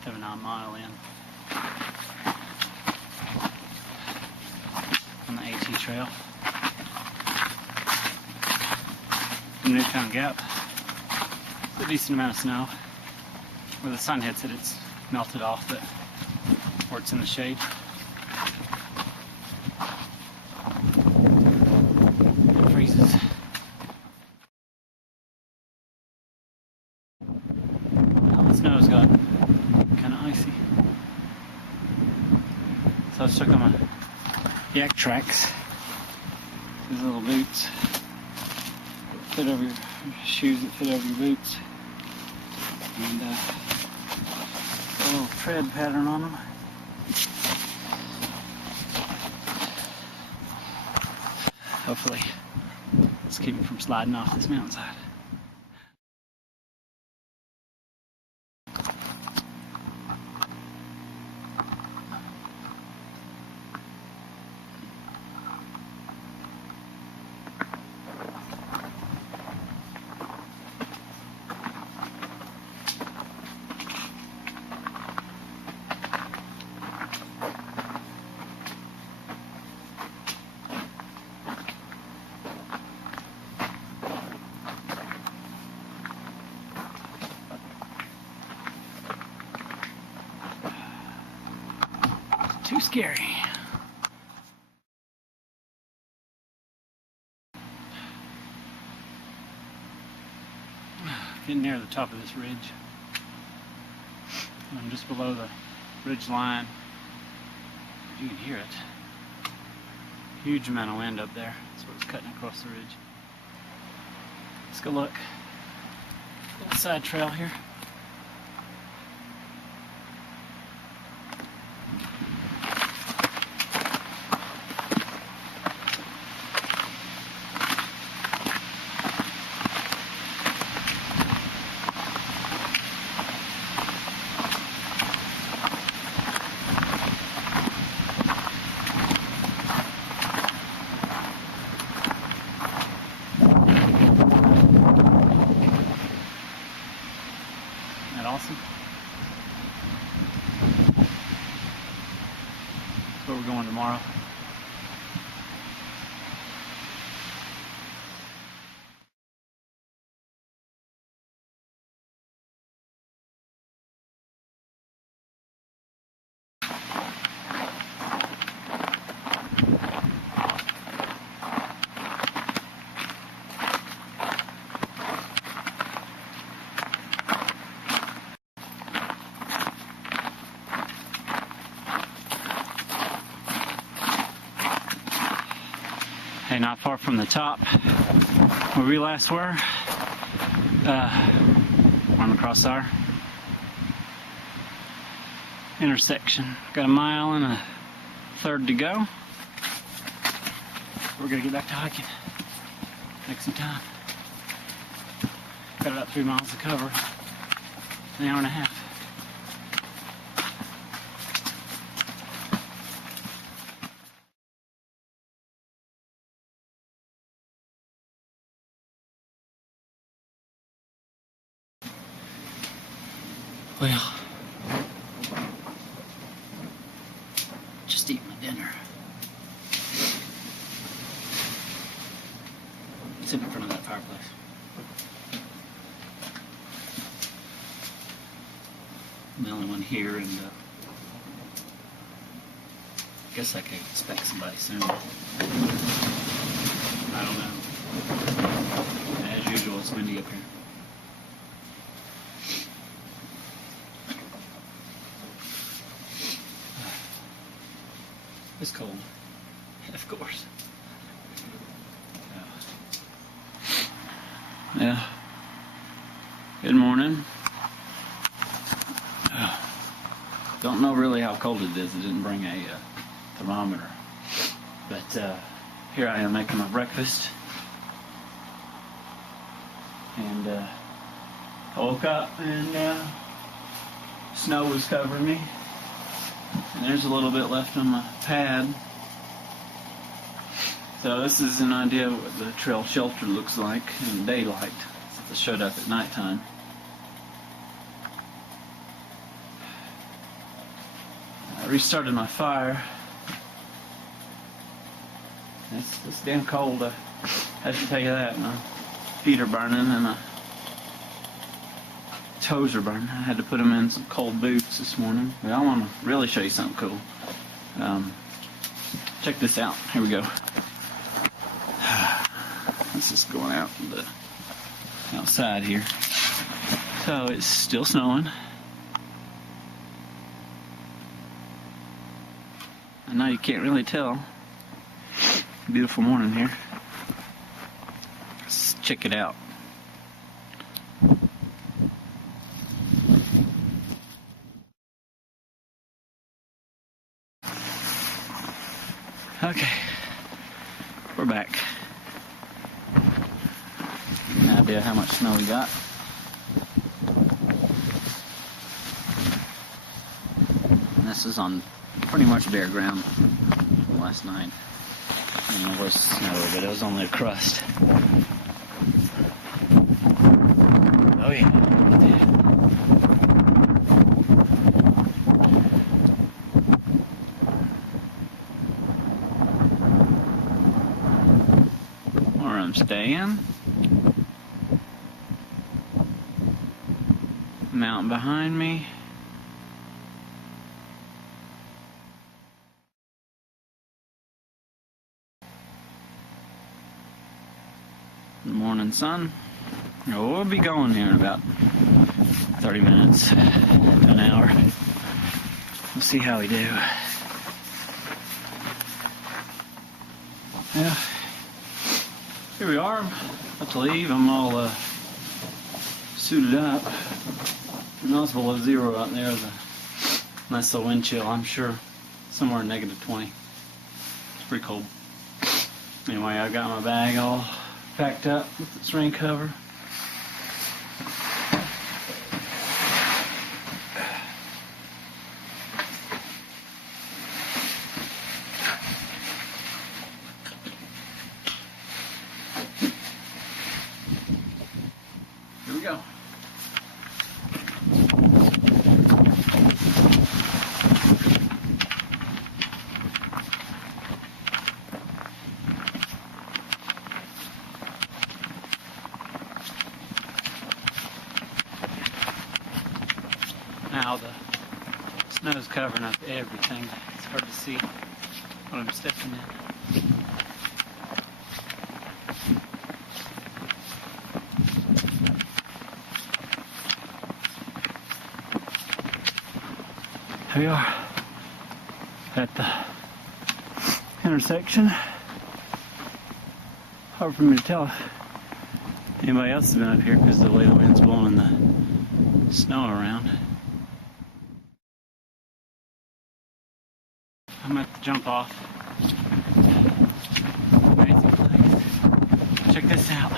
1/8 of a 9-mile in on the AT Trail. The Newtown Gap. It's a decent amount of snow. Where the sun hits it, it's melted off, but where it's in the shade. It freezes. Now the snow's got kind of icy. So I stuck on my yak tracks. These little boots fit over your shoes that fit over your boots. And a little tread pattern on them. Hopefully, let's keep them from sliding off this mountainside. Too scary. Getting near the top of this ridge. I'm just below the ridge line. You can hear it. Huge amount of wind up there. That's what's cutting across the ridge. Let's go look. Got a side trail here. Awesome. That's where we're going tomorrow. Hey, not far from the top where we last were, run across our intersection. Got 1.25 miles to go. We're gonna get back to hiking. Take some time. Got about 3 miles to cover. An hour and a half. Well, just eat my dinner. Sitting in front of that fireplace. I'm the only one here, and I guess I could expect somebody soon. I don't know. As usual, it's windy up here. It's cold, of course. Yeah. Good morning. Don't know really how cold it is. I didn't bring a thermometer. But here I am making my breakfast. And I woke up and snow was covering me. And there's a little bit left on my pad. So this is an idea of what the trail shelter looks like in daylight. If it showed up at nighttime. restarted my fire. It's damn cold. I have to tell you that. My feet are burning and my toes are burning. I had to put them in some cold boots this morning. But I want to really show you something cool. Check this out. Here we go. This is going out outside here. So it's still snowing. I know you can't really tell. Beautiful morning here. Let's check it out. Okay, we're back. No idea how much snow we got. And this is on pretty much bare ground last night. I don't know where's snow, but it was only a crust. Oh yeah. Where I'm staying. Mountain behind me. Morning sun. Oh, we'll be going here in about 30 minutes, an hour. We'll see how we do. Yeah, here we are. About to leave. I'm all suited up. I know it's below zero out there. There's a nice little wind chill. I'm sure somewhere negative 20. It's pretty cold. Anyway, I got my bag all packed up with its rain cover. Here we go. Now the snow's covering up everything. It's hard to see what I'm stepping in. Here we are at the intersection. Hard for me to tell if anybody else has been up here because of the way the wind's blowing the snow around. I'm at the jump off. Amazing place. Check this out.